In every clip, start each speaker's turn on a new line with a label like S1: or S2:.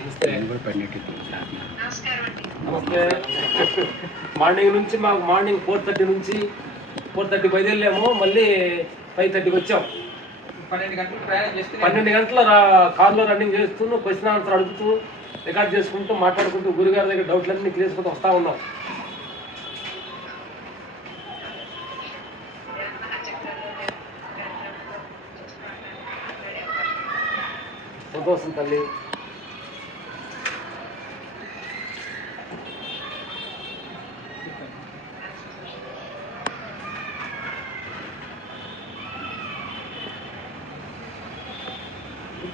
S1: నమస్తే మార్నింగ్ నుంచి మాకు మార్నింగ్ ఫోర్ థర్టీ నుంచి ఫోర్ థర్టీ బయలుదేరాము మళ్ళీ ఫైవ్ థర్టీకి వచ్చాం.
S2: పన్నెండు గంటలు ప్రయాణం చేస్తే
S1: పన్నెండు గంటల కార్లో రన్నింగ్ చేస్తూ క్వశ్చన్ ఆన్సర్ అడుగుతూ రికార్డ్ చేసుకుంటూ మాట్లాడుకుంటూ గురుగారి దగ్గర డౌట్లన్నీ క్లియర్ చేసుకుంటూ వస్తూ ఉన్నాం. సంతోషం తల్లి.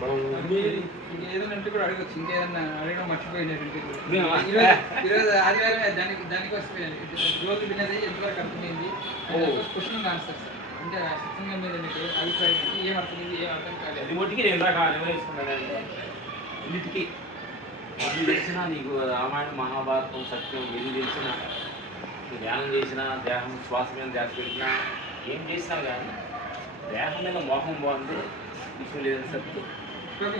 S1: మనం
S2: కూడా అడగచ్చు. అడగడం? ఈరోజు ఈరోజు ఆదివారం దానికి దానికి వస్తుంది రోజు విన్నది ఎంతవరకు అర్థమైంది? క్వశ్చన్ ఆన్సర్ సార్ అంటే ఆ సత్సంగం మీద మీకు అభిప్రాయం? ఏం అర్థమైంది? ఏం అర్థం కాలేదు.
S3: అది అన్నిటికీ. తెలిసినా నీకు రామాయణం మహాభారతం సత్యం ఎన్ని తెలిసినా ధ్యానం చేసినా దేహం శ్వాస మీద ధ్యాస పెట్టినా ఏం చేసినా కానీ దేహం మీద మోహం బాగుంది విషయం లేదని సత్యం అది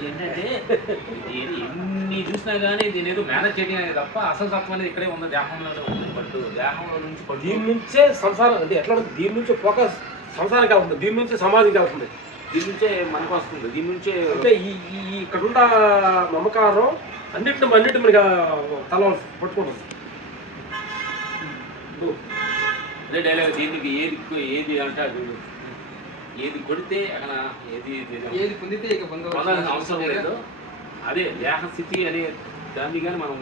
S3: ఏంటంటే ఎన్ని చూసినా కానీ దీని ఏదో మేనేజ్ చేయడం అనేది తప్ప అసలు తత్వం అనేది ఇక్కడే ఉంది దేహంలో ఉంది పట్టు దేహంలో నుంచి పట్టు
S1: దీని నుంచే సంసారం అంటే ఎట్లా దీని నుంచి ఫోకస్ సంసారానికి కాకుండా దీని నుంచి సమాధి వెళ్తుంది
S3: దీని నుంచే మనకు వస్తుంది దీని నుంచే
S1: అంటే ఈ ఇక్కడ ఉన్న ఇక్కడున్న మమకారం అన్నిటిని అన్నిటి మనకి తల పట్టుకుంటుంది.
S3: అదే డైలాగ్ దీనికి ఏది ఏది అంటే అది. ఏది కొడితే అక్కడ ఏది ఏది-
S2: పొందితే ఇక
S3: పొందాల్సిన అవసరం లేదు. అదే దేహ స్థితి అనే దాన్ని కానీ మనం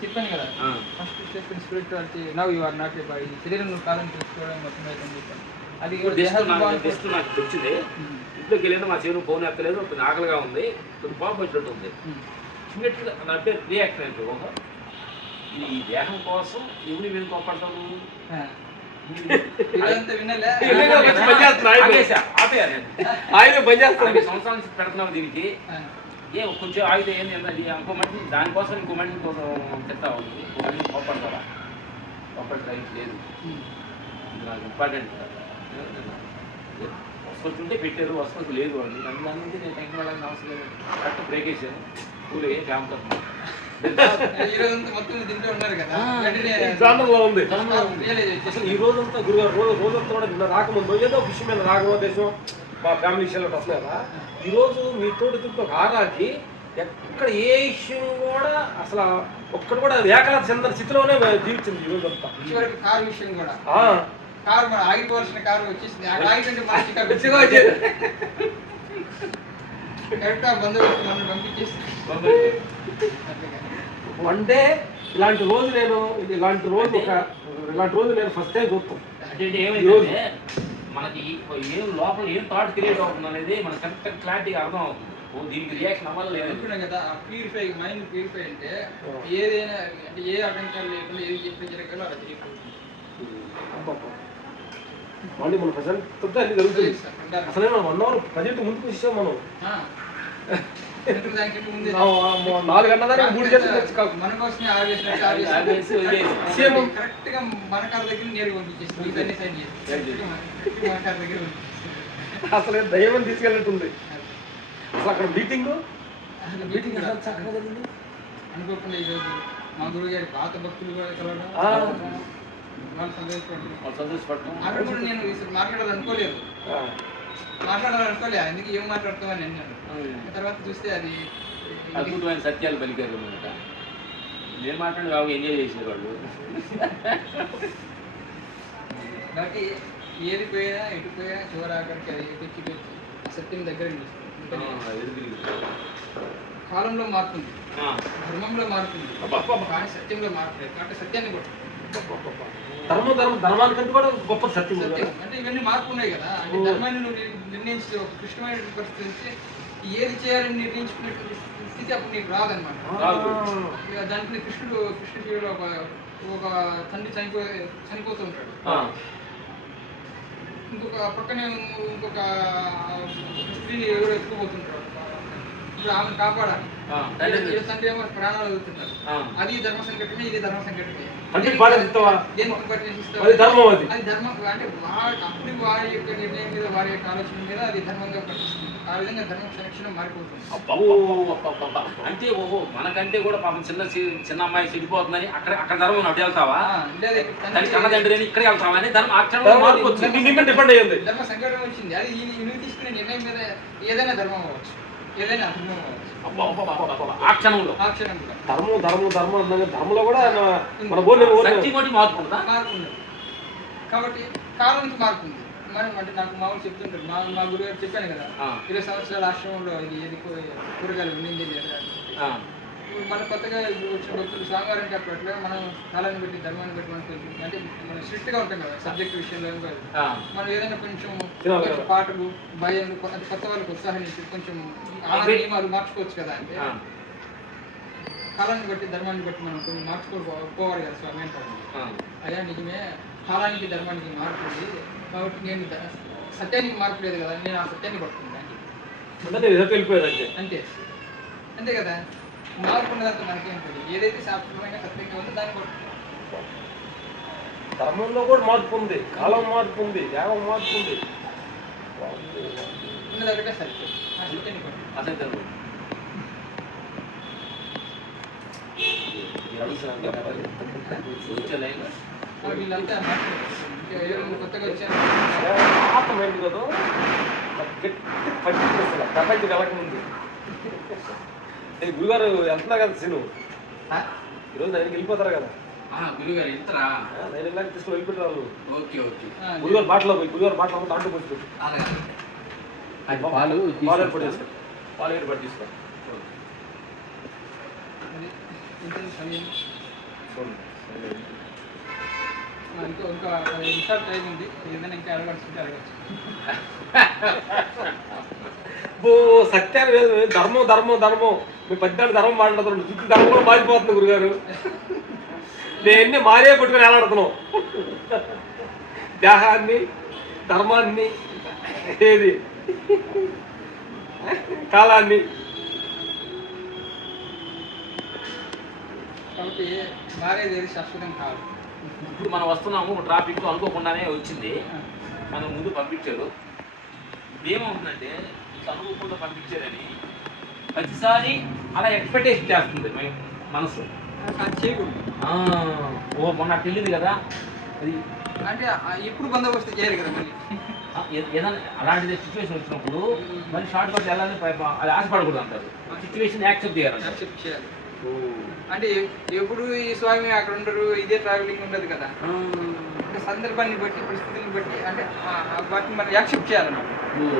S2: చెప్పాను కదా. First step in spirituality now you are not a body శరీరం నువ్వు కాదని తెలుసుకోవడం మొత్తం అయితే చెప్పాను. అది
S3: జస్ట్ నాకు
S2: ఉమ్,
S3: ఇంట్లోకి వెళ్ళిన మా చెవులు ఫోన్ ఎత్తలేదు కొంచెం ఆకలిగా ఉంది కొంచెం కోపం వచ్చినట్టు ఉంది.
S2: ఉమ్.
S3: ఇమ్మీడియట్గా నా పేరు రియాక్ట్ అయినట్టు ఓహో ఈ దేహం కోసం ఎవరి మీద కోపడతాను
S1: ఆయన. పని చేస్తాడు
S3: నలభై సంవత్సరాల నుంచి పెడుతున్నాం దీనికి. ఏ కొంచెం ఆగితే ఏంది ఏంటంటే ఇంకో మనిషి దానికోసం ఇంకో మనిషి కోసం చెప్తావు ఇంకో మనిషి కోపడతావా కోపడతా లేదు. నాకు ఇంపార్టెంట్. వస్తుంటే పెట్టారు వస్తుంది లేదు వాళ్ళు దాని నుంచి నేను టెన్షన్ పడాల్సిన అవసరం లేదు. కరెక్ట్ బ్రేక్ వేసాను. కూల్ అయ్యే ఫ్యామ్
S2: ఈ రోజంతా
S1: ఉంది. అసలు. ఈ గురుగారు రోజు రోజంతా కూడా నిన్న రాకముందు ఏదో విషయం మీద రాగమోదేశం మా ఫ్యామిలీ విషయాలు వస్తున్నాయి కదా ఈ రోజు మీ తోటి తింటూ ఒక ఆరాకి ఎక్కడ ఏ విషయం కూడా అసలు ఒక్కడు కూడా ఏకలా చెందని స్థితిలోనే జీవించింది ఈ రోజు అంతా
S2: కారు విషయం కూడా. కారు మన ఆగిపోవాల్సిన కారు వచ్చేసింది. ఆ ఆగిపోయింటే మనకి ఇక్కడ
S1: పిచ్చిగా వచ్చేది.
S2: కరెక్ట్ ఆ? బంధువులు మనం పంపించేసి
S1: వన్ డే ఇలాంటి రోజు నేను ఇలాంటి రోజు ఒక ఇలాంటి రోజు నేను ఫస్ట్ టైం చూస్తాను.
S3: అంటే ఏమైందంటే మనకి ఏం లోపల ఏం థాట్ క్రియేట్ అవుతుంది అనేది మనకి కరెక్ట్ క్లారిటీగా అర్థం అవుతుంది. ఓ దీనికి రియాక్షన్ అవ్వలేదు
S2: అనుకున్నాం కదా ఆ ప్యూరిఫై మైండ్ ప్యూరిఫై అంటే ఏదైనా అంటే ఏ ఆటంకాలు లేకుండా ఏది చెప్పి జరగాలో అలా జరిగిపోతుంది
S1: మళ్ళీ మన ప్రజెంట్ అన్ని జరుగుతుంది.
S2: అంటారు.
S1: అసలే మనం వన్ అవర్ ప్రజెంట్ ముందుకు ఇచ్చాం మనం. నాలుగు గంటల దాకా మూడు తెచ్చి కాదు.
S2: మన కోసమే.
S1: సేమ్.
S2: కరెక్ట్గా మన కార్ దగ్గర నేరుగా పంపించేసి మీకు అన్ని సైన్ చేసి
S3: సైన్ చేసి.
S2: మన కార్ దగ్గర.
S1: అసలు దైవం తీసుకెళ్ళినట్టుంది అసలు అక్కడ మీటింగ్
S2: అసలు
S1: మీటింగ్ చక్కగా జరిగింది
S2: అనుకోకుండా ఈరోజు మా గురువు గారి పాత భక్తులు కూడా కలవడం
S1: ఆ.
S2: వాళ్ళు
S3: సంతోషపడటం
S2: అక్కడ కూడా నేను మాట్లాడాలి అనుకోలేదు
S1: ఆ,
S2: మాట్లాడాలి అనుకోలే అందుకే ఏం మాట్లాడుతామని అన్నాను తర్వాత చూస్తే అది
S3: అద్భుతమైన సత్యాలు పలికారు అనమాట. నేను మాట్లాడి బాగా ఎంజాయ్ చేసేవాళ్ళు.
S2: కాబట్టి ఏది పోయినా ఎటు పోయినా చివరి ఆఖరికి అది తెచ్చి తెచ్చి సత్యం దగ్గర కాలంలో మారుతుంది ధర్మంలో మారుతుంది కానీ సత్యంలో మారుతుంది కాబట్టి సత్యాన్ని కూడా
S1: ధర్మ ధర్మ ధర్మానికంటే కూడా గొప్ప సత్యం.
S2: అంటే ఇవన్నీ మార్పు ఉన్నాయి కదా. అంటే ధర్మాన్ని నువ్వు నిర్ణయించే ఒక క్లిష్టమైన పరిస్థితి నుంచి ఏది చేయాలని నిర్ణయించుకునే స్థితి అప్పుడు నీకు రాదనమాట దాంట్లో కృష్ణుడు కృష్ణుడు ఒక ఒక తండ్రి చనిపో చనిపోతూ ఉంటాడు. ఇంకొక పక్కనే ఇంకొక స్త్రీని ఎవరు ఎత్తుకుపోతుంటారు ఇప్పుడు ఆమెను కాపాడాలి. ఏమో ప్రాణాలు వదులుతున్నారు
S3: ఆ,
S2: అది ధర్మ సంకటమే ఇది ధర్మ?
S1: అది ధర్మం అది.
S2: అది ధర్మం. అంటే అప్పుడు వారి యొక్క నిర్ణయం మీద వారి యొక్క ఆలోచన మీద అది ధర్మంగా పనిచేస్తుంది ఆ విధంగా ధర్మ సంరక్షణ మారిపోతుంది.
S3: అంటే ఓహో మనకంటే కూడా పాపం చిన్న చిన్న అమ్మాయి చెడిపోతుందని అక్కడ అక్కడ ధర్మం అడ్డు వెళ్తావా? తల్లి కన్న తండ్రి అని ఇక్కడ వెళ్తావా అని ధర్మం అక్షరం
S1: ధర్మం
S3: మార్పు వచ్చింది
S2: ధర్మ అది తీసుకునే నిర్ణయం మీద ఏదైనా ధర్మం అవ్వచ్చు. ఏదైనా.
S3: ఆ క్షణంలో.
S1: ధర్మం ధర్మం ధర్మం అన్నాక ధర్మంలో కూడా మన
S3: ఒకటి మార్పు
S2: కాబట్టి కాలానికి మార్పు ఉంది మనం అంటే నాకు మామూలు చెప్తుంటారు. మా మా గురుగారు చెప్పాను కదా. ఇరవై సంవత్సరాల ఆశ్రమంలో ఇది ఏది కూరగాయలు ఉండింది లేదా ఇప్పుడు మన కొత్తగా వచ్చిన భక్తులు స్వామివారం చెప్పట్లే మనం కాలాన్ని బట్టి ధర్మాన్ని బట్టి మనకు అంటే మనం స్ట్రిక్ట్గా ఉంటాం కదా సబ్జెక్ట్ విషయంలో కాదు. మనం ఏదైనా కొంచెం. పాటలు భయం కొత్త వాళ్ళకి ఉత్సాహాన్ని కొంచెం. నియమాలు మార్చుకోవచ్చు కదా అంటే. కాలాన్ని బట్టి ధర్మాన్ని బట్టి మనం కొన్ని మార్చుకోవాలి పోవాలి కదా స్వామి అంటారు. అదే నిజమే. కాలానికి ధర్మానికి మార్పు కాబట్టి నేను సత్యానికి మార్పు లేదు కదా నేను ఆ సత్యాన్ని పట్టుకుంటాను
S1: అంటే అంతే.
S2: అంతే కదా. మార్పు ఉన్నదంతా మనకేంటది? ఏదైతే శాస్త్రమైన సత్యంగా ఉందో దాన్ని పట్టు
S1: ధర్మంలో కూడా మార్పు ఉంది కాలం మార్పు ఉంది యాగం మార్పు ఉంది
S2: ఉన్నది ఒకటే సత్యం పట్టు
S1: మైండ్ కదా? గట్టి అసలు. ప్రపంచం వెళ్ళకముందు గురుగారు వెళ్తున్నా కదా సిను? ఈరోజు నైన్కి వెళ్ళిపోతారు కదా.
S3: ఆ, గురుగారు
S1: ఆ, నైన్ వెళ్ళాక తీసుకుని వెళ్ళిపోతారు. వాళ్ళు
S3: ఓకే. ఓకే
S1: గురుగారు బాటలో పోయి గురుగారు బాటలో పోయి దాంట్లో పోయి
S2: పాలు
S1: పాలు ఏర్పాటు చేసుకో. పాలు ఏర్పాటు తీసుకో చూడండి
S2: ఇంకో ఇంకా పదిహేను నిమిషాలు టైం ఉంది ఏదైనా ఇంకా అడగాల్సింటే అడగచ్చు.
S1: ఓ సత్యాన్ని లేదు ధర్మం ధర్మం ధర్మం. మీ పెద్ద ధర్మం మాట్లాడుతున్నాడు. చుట్టూ ధర్మం కూడా మారిపోతుంది గురుగారు. దేన్ని మారే పట్టుకుని ఎలాడుతున్నాం దేహాన్ని ధర్మాన్ని ఏది? కాలాన్ని.
S2: కాబట్టి మారేది ఏది శాశ్వతం కాదు.
S3: ఇప్పుడు మనం వస్తున్నాము ట్రాఫిక్ అనుకోకుండానే వచ్చింది. మనం ముందు పంపించారు. ఇప్పుడు ఏమవుతుందంటే ఇంత అనుకోకుండా పంపించారని ప్రతిసారి అలా ఎక్స్పెక్టేషన్ చేస్తుంది మన మనసు. ఓ మొన్న వెళ్ళింది కదా. అది
S2: అంటే ఎప్పుడు బందోబస్తు చేయరు కదా మళ్ళీ.
S3: ఏదైనా అలాంటి సిచ్యువేషన్ వచ్చినప్పుడు మళ్ళీ షార్ట్ కట్ వెళ్ళాలని అది ఆశపడకూడదు అంటారు. సిచ్యువేషన్ యాక్సెప్ట్ చేయాలంటారు.
S2: యాక్సెప్ట్ చేయాలి. అంటే ఎప్పుడు ఈ స్వామి అక్కడ ఉండరు ఇదే ట్రావెలింగ్ ఉండదు కదా. అంటే సందర్భాన్ని బట్టి పరిస్థితులను బట్టి అంటే వాటిని మనం యాక్సెప్ట్ చేయాలన్నమాట.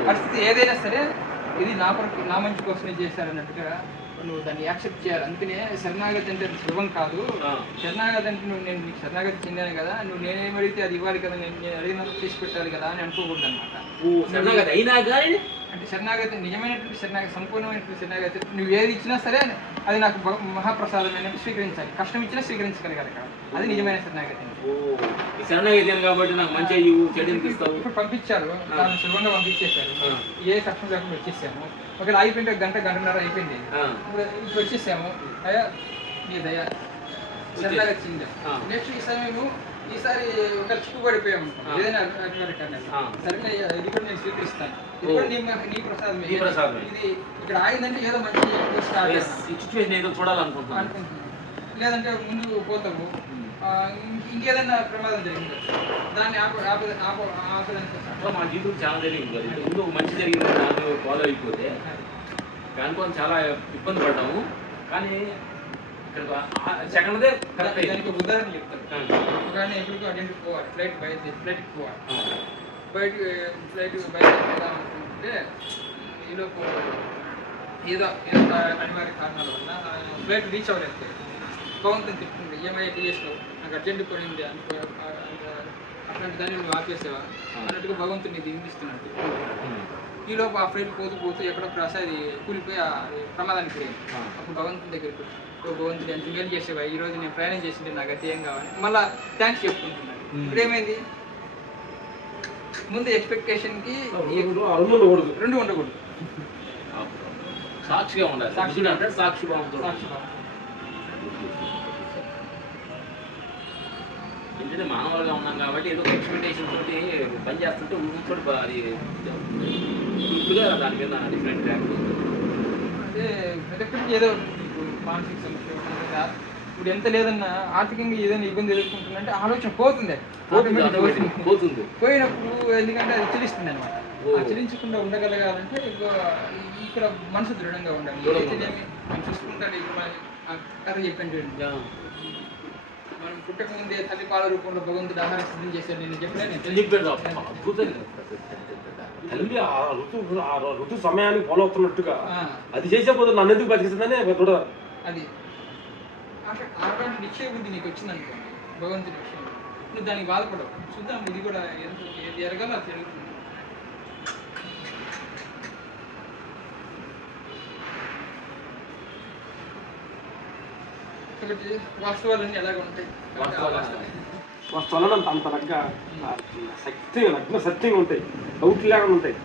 S2: పరిస్థితి ఏదైనా సరే ఇది నా కొరకు నా మంచి కోసమే చేశారన్నట్టుగా నువ్వు దాన్ని యాక్సెప్ట్ చేయాలి. అందుకనే శరణాగతి అంటే సులభం కాదు. శరణాగతి అంటే నువ్వు నేను నీకు శరణాగతి చెందాను కదా నువ్వు నేనేం అడిగితే అది ఇవ్వాలి కదా నేను నేను అడిగినందుకు చేసి పెట్టాలి కదా అని అనుకోకూడదు అనమాట
S3: శరణాగతి
S2: శరణాగతి నిజమైనటువంటి శరణాగతి సంపూర్ణమైనటువంటి శరణాగతి నువ్వు ఏది ఇచ్చినా సరే అది నాకు మహాప్రసాదమైనట్టు స్వీకరించాలి. కష్టం ఇచ్చినా స్వీకరించగలగాలి అది నిజమైన శరణాగతి.
S3: శరణాగతి కాబట్టి నాకు మంచి అయ్యి చెడు ఇస్తావు
S2: ఇప్పుడు పంపించారు. సులభంగా పంపించేశారు. ఏ కష్టం లేకుండా వచ్చేసాము. ఒకవేళ అయిపోయింటే ఒక గంట గంటన్నర అయిపోయింది. ఇప్పుడు ఇప్పుడు వచ్చేసాము. అయ్యా నీ దయ. శరణాగతి. నెక్స్ట్ ఈసారి మేము ఈసారి ఒక చిక్కుబడిపోయాము. ఏదైనా. సరే ఇది కూడా నేను స్వీకరిస్తాను. ఇది
S3: ఓ.
S2: కూడా నీ ప్రసాదమే. ఇది ఇక్కడ ఆగిందంటే ఏదో మంచి
S3: సిచ్యువేషన్ ఏదో చూడాలనుకుంటున్నాను.
S2: లేదంటే ముందు పోతాము. ఇంక- ఇంకేదైనా ప్రమాదం జరిగింది? దాన్ని ఆప
S3: మా జీవితం చాలా జరిగింది కదా. ముందు మంచి జరిగింది దాన్ని ఫాలో అయిపోతే అనుకోని చాలా ఇబ్బంది పడ్డాము. కానీ సెకండ్దే కరెక్ట్
S2: దానికి ఒక ఉదాహరణ చెప్తాను. ఒక ఆయన ఎక్కడికో అటెండ్ పోవాలి. ఫ్లైట్ బయట ఫ్లైట్కి పోవాలి. బయట ఫ్లైట్ బయట అనుకుంటే ఈలోపు ఏదో ఏదో అనివార్య కారణాల వల్ల ఫ్లైట్ రీచ్ అవ్వలేదు. భగవంతుని తిట్టుకుంది ఏమయ్యా టీఎస్లో నాకు అర్జెంట్ పడింది అనుకో అట్లాంటి దాన్ని నువ్వు ఆపేసావా? అన్నట్టుగా భగవంతుని నిందిస్తున్నాడు
S3: ఉమ్.
S2: ఈలోపు ఆ ఫ్లైట్ పోతూ పోతూ ఎక్కడో క్రాస్ అది కూలిపోయి ఆ- అది ప్రమాదానికి
S3: ఆ.
S2: అప్పుడు భగవంతుని దగ్గరికి ఓ భగవంతుడు ఎంత మేలు చేసేవా? ఈ రోజు నేను ప్రయాణం చేసింటే నాకు గతి ఏం కావాలి? మళ్ళీ థ్యాంక్స్ చెప్పుకుంటున్నాను. ఇప్పుడు ఏమైంది? ముందు ఎక్స్పెక్టేషన్కి
S1: రెండు రెండు ఉండకూడదు.
S3: సాక్షిగా ఉండాలి.
S2: సాక్షి.
S3: సాక్షి అంటే సాక్షి భావంతో ఎందుకంటే మానవులుగా ఉన్నాం కాబట్టి ఏదో ఎక్స్పెక్టేషన్ తోటి పని చేస్తుంటే ఊరితో అది గుర్తుగా దాని మీద డిఫరెంట్
S2: ప్రతి ఒక్కరికి ఏదో ఇప్పుడు మానసిక సమస్య ఉంటుంది. ఇప్పుడు ఎంత లేదన్నా ఆర్థికంగా ఏదైనా ఇబ్బంది ఎదుర్కొంటుందంటే ఆలోచన పోతుంది.
S3: పోతుంది
S2: పోయినప్పుడు ఎందుకంటే అది చెల్లిస్తుంది అనమాట చెల్లించకుండా ఉండగలగాలంటే ఇక్కడ మనసు దృఢంగా ఉండాలి. మనం చూసుకుంటాడు ఇప్పుడు కథ
S3: యా.
S2: మనం పుట్టక ముందే తల్లి పాల రూపంలో భగవంతుడు ఆహారం సిద్ధం చేశాడు. నేను చెప్పలేను
S3: చెప్పాడు అబ్బా, అద్భుతంగా
S1: తల్లి ఆ ఋతు ఆ ఋతు సమయానికి ఫాలో అవుతున్నట్టుగా అది చేసే పోతే నన్ను ఎందుకు బతికిస్తుందని చూడ
S2: అది. అలాంటి నిశ్చయ బుద్ధి నీకు వచ్చిందనుకో భగవంతుడి విషయం నువ్వు దానికి బాధపడవు. చూద్దాం ఇది కూడా ఎరగాలో అది కాబట్టి వాస్తవాలన్నీ ఎలాగ ఉంటాయి.
S1: వస్తానని అంత అంత నగ్గ శక్తి నగ్న సత్యంగా ఉంటాయి. డౌట్ లేకుండా ఉంటాయి.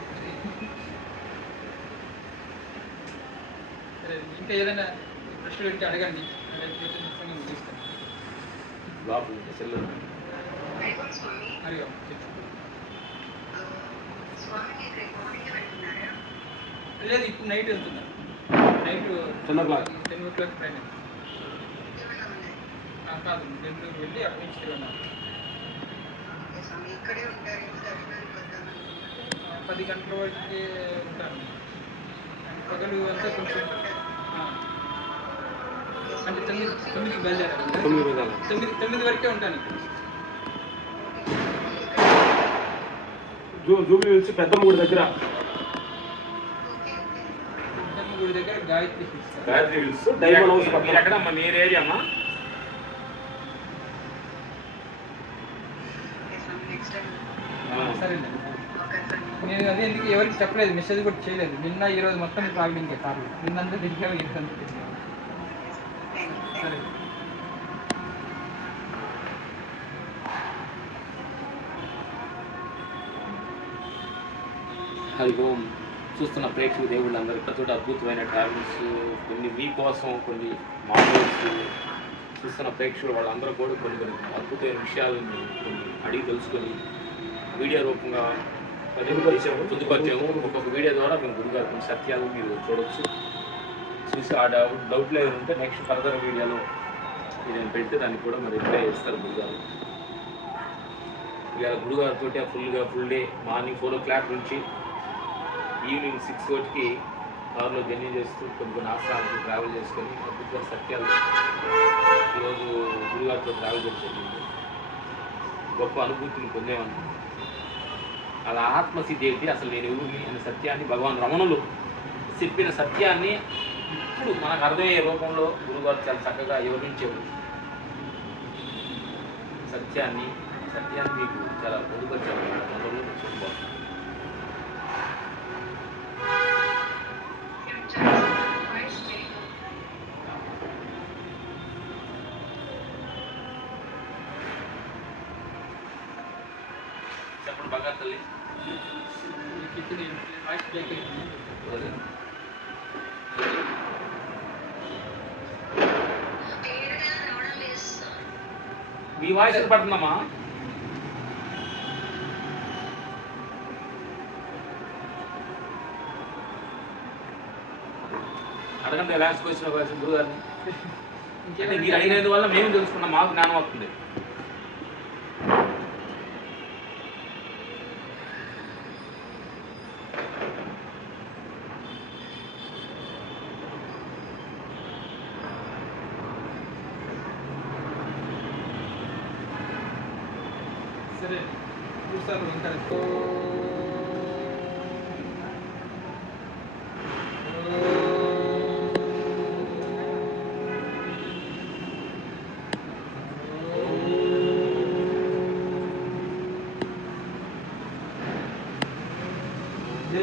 S2: సరే, ఇంకా ఏదైనా ప్రశ్నలు ఉంటే అడగండి.
S3: బాబు
S2: మరి లేదు ఇప్పుడు నైట్ వెళ్తున్నా. Night
S1: 10 o'clock.
S2: Ten o'clock train Bengaluru వెళ్ళి అక్కడి నుంచి పది గంటల వరకు ఉంటాను పగలు అంతా కొంచెం అంటే తొమ్మిది తొమ్మిదికి
S1: తొమ్మిది
S2: తొమ్మిది తొమ్మిది వరకే ఉంటాను
S1: జూబిలీ వెళ్ళి పెద్దమ్మ గుడి దగ్గర.
S2: పెద్దమ్మ గుడి దగ్గర గాయత్రి తీస్తారు
S1: గాయత్రి హిల్స్ డైమండ్ హౌస్
S3: ఎక్కడమ్మా మీరు ఏరియా అమ్మా
S4: నెక్స్ట్ టైం
S2: సరేనండి
S4: ఒక
S2: నేను అదే ఎందుకు ఎవరికి చెప్పలేదు మెసేజ్ కూడా చేయలేదు. నిన్న ఈ రోజు మొత్తం ట్రావెలింగ్ కార్లు నిన్నంతా తిరిగావు ఇంతంతా సరే.
S3: హరి ఓం చూస్తున్న ప్రేక్షక దేవుళ్ళందరికీ తోటి అద్భుతమైన ట్రావెల్స్ కొన్ని మీకోసం కొన్ని మామూల్స్ చూస్తున్న ప్రేక్షకులు వాళ్ళందరూ కూడా కొన్ని కొన్ని అద్భుతమైన విషయాలను అడిగి తెలుసుకొని వీడియో రూపంగా
S1: పొందుపరిచాము.
S3: పొందుపరిచాము. ఒక్కొక్క వీడియో ద్వారా మేము గురుగారు కొన్ని సత్యాలు మీరు చూడొచ్చు. చూసి ఆ డౌట్ డౌట్లు ఉంటే నెక్స్ట్ ఫర్దర్ వీడియోలో నేను పెడితే దానికి కూడా మరి రిప్లై ఇస్తారు గురుగారు. ఇవాళ గురుగారితో ఫుల్గా full day morning four o'clock నుంచి ఈవినింగ్ సిక్స్ వరకు కారులో జర్నీ చేస్తూ కొన్ని కొన్ని ఆశ్రమాలకు ట్రావెల్ చేసుకొని అద్భుత సత్యాలు ఈరోజు గురుగారితో ట్రావెల్ చేయడం జరిగింది. గొప్ప అనుభూతిని పొందేవాడిని. అలా ఆత్మసిద్ధి ఏంటి అసలు నేను ఎవరిని అనే సత్యాన్ని భగవాన్ రమణులు చెప్పిన సత్యాన్ని ఇప్పుడు మనకు అర్థమయ్యే రూపంలో గురుగారు చాలా చక్కగా వివరించేవారు సత్యాన్ని సత్యాన్ని మీకు చాలా పొందుపరిచారు మనలో చూసుకోవాలి చెప్పండి బాగా తల్లి
S2: మీకు ఇప్పుడు వాయిస్ బ్రేక్ అవుతుంది
S3: మీ వాయిస్ పడుతుందమ్మా అడగండి లాస్ట్ క్వశ్చన్ గురువు గారిని. మీరు అడిగినందు వల్ల మేము తెలుసుకున్నాం మాకు జ్ఞానం వస్తుంది.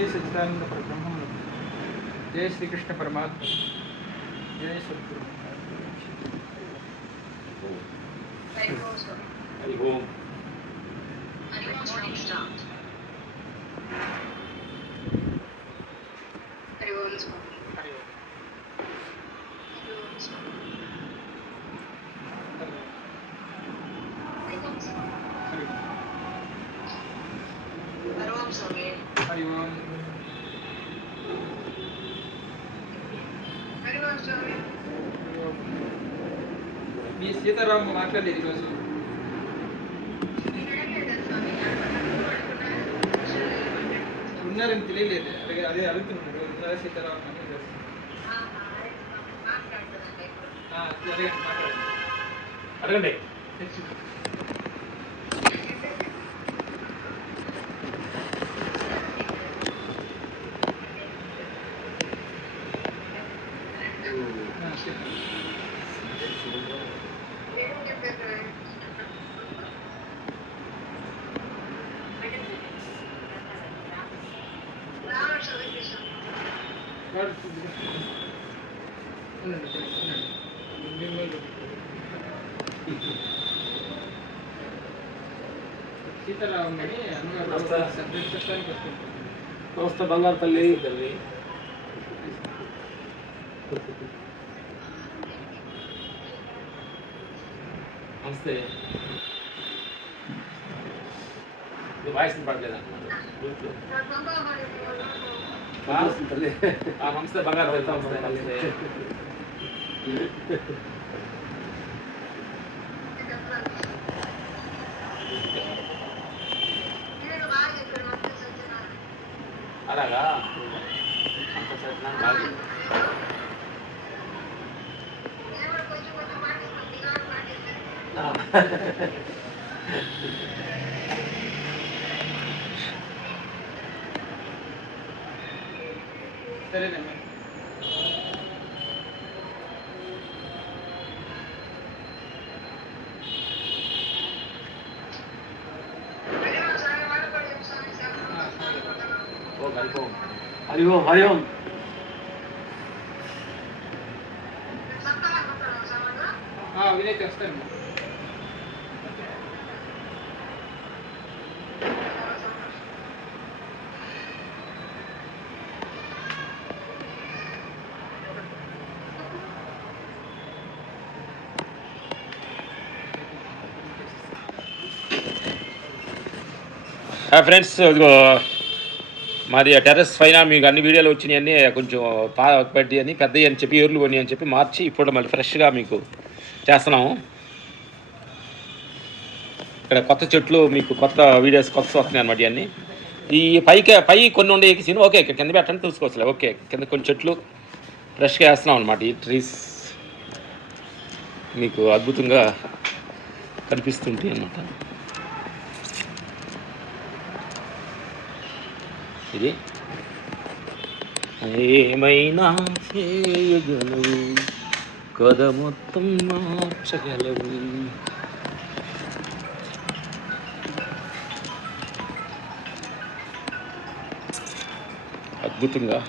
S2: सच्चिदानंद परब्रह्म
S4: जय श्री कृष्ण
S2: परमात्मा। जय सदगुरु। సీతారాం మాట్లాడలేదు ఈరోజు ఉన్నారని తెలియలేదు. అడిగి అదే అడుగుతున్నాడు ఉన్నారా సీతారాం అడగండి
S3: అడగండి
S2: ఆ, చెప్పండి.
S4: ఏం చెప్పారు రామకృష్ణ కృష్ణ
S2: వాడు ఉండండి, ఉండండి, ఉండండి. మిమ్మల్ని సీతారాం అని అన్నగారు
S3: వస్తా.
S2: సబ్జెక్ట్ చెప్పడానికి వస్తుంటారు
S1: నమస్తే బంగారు తల్లి
S3: తల్లి నమస్తే ఇది వాయిస్ పడలేదు అన్నమాట
S1: తల్లి
S3: నమస్తే బంగారు తల్లి నమస్తే నమస్తే అలాగా అంత సత్యనారాయణ బాగా
S2: సరేనమ్మా
S3: ఓ
S1: హరి ఓం హరి ఓం
S2: ఆ, వినయ్ వస్తాను
S3: ఫ్రెండ్స్ ఇదిగో మాది టెర్రస్ పైన మీకు అన్ని వీడియోలు వచ్చినాయన్నీ కొంచెం పా పెట్టి అని పెద్దవి అని చెప్పి ఎరువులు కొన్ని అని చెప్పి మార్చి ఇప్పుడు మళ్ళీ ఫ్రెష్గా మీకు చేస్తున్నాము. ఇక్కడ కొత్త చెట్లు మీకు కొత్త వీడియోస్ కొత్త వస్తున్నాయి అనమాట ఇవన్నీ. ఈ పైకి పై కొన్ని ఉండే సీన్ ఓకే ఇక్కడ కింద పెట్టండి చూసుకోవచ్చులే ఓకే కింద కొన్ని చెట్లు ఫ్రెష్గా వేస్తున్నాం అనమాట ఈ ట్రీస్. మీకు అద్భుతంగా కనిపిస్తుంటాయి అన్నమాట. ఇది. ఏమైనా చేయగలవు? కథ మొత్తం మార్చగలవు. అద్భుతంగా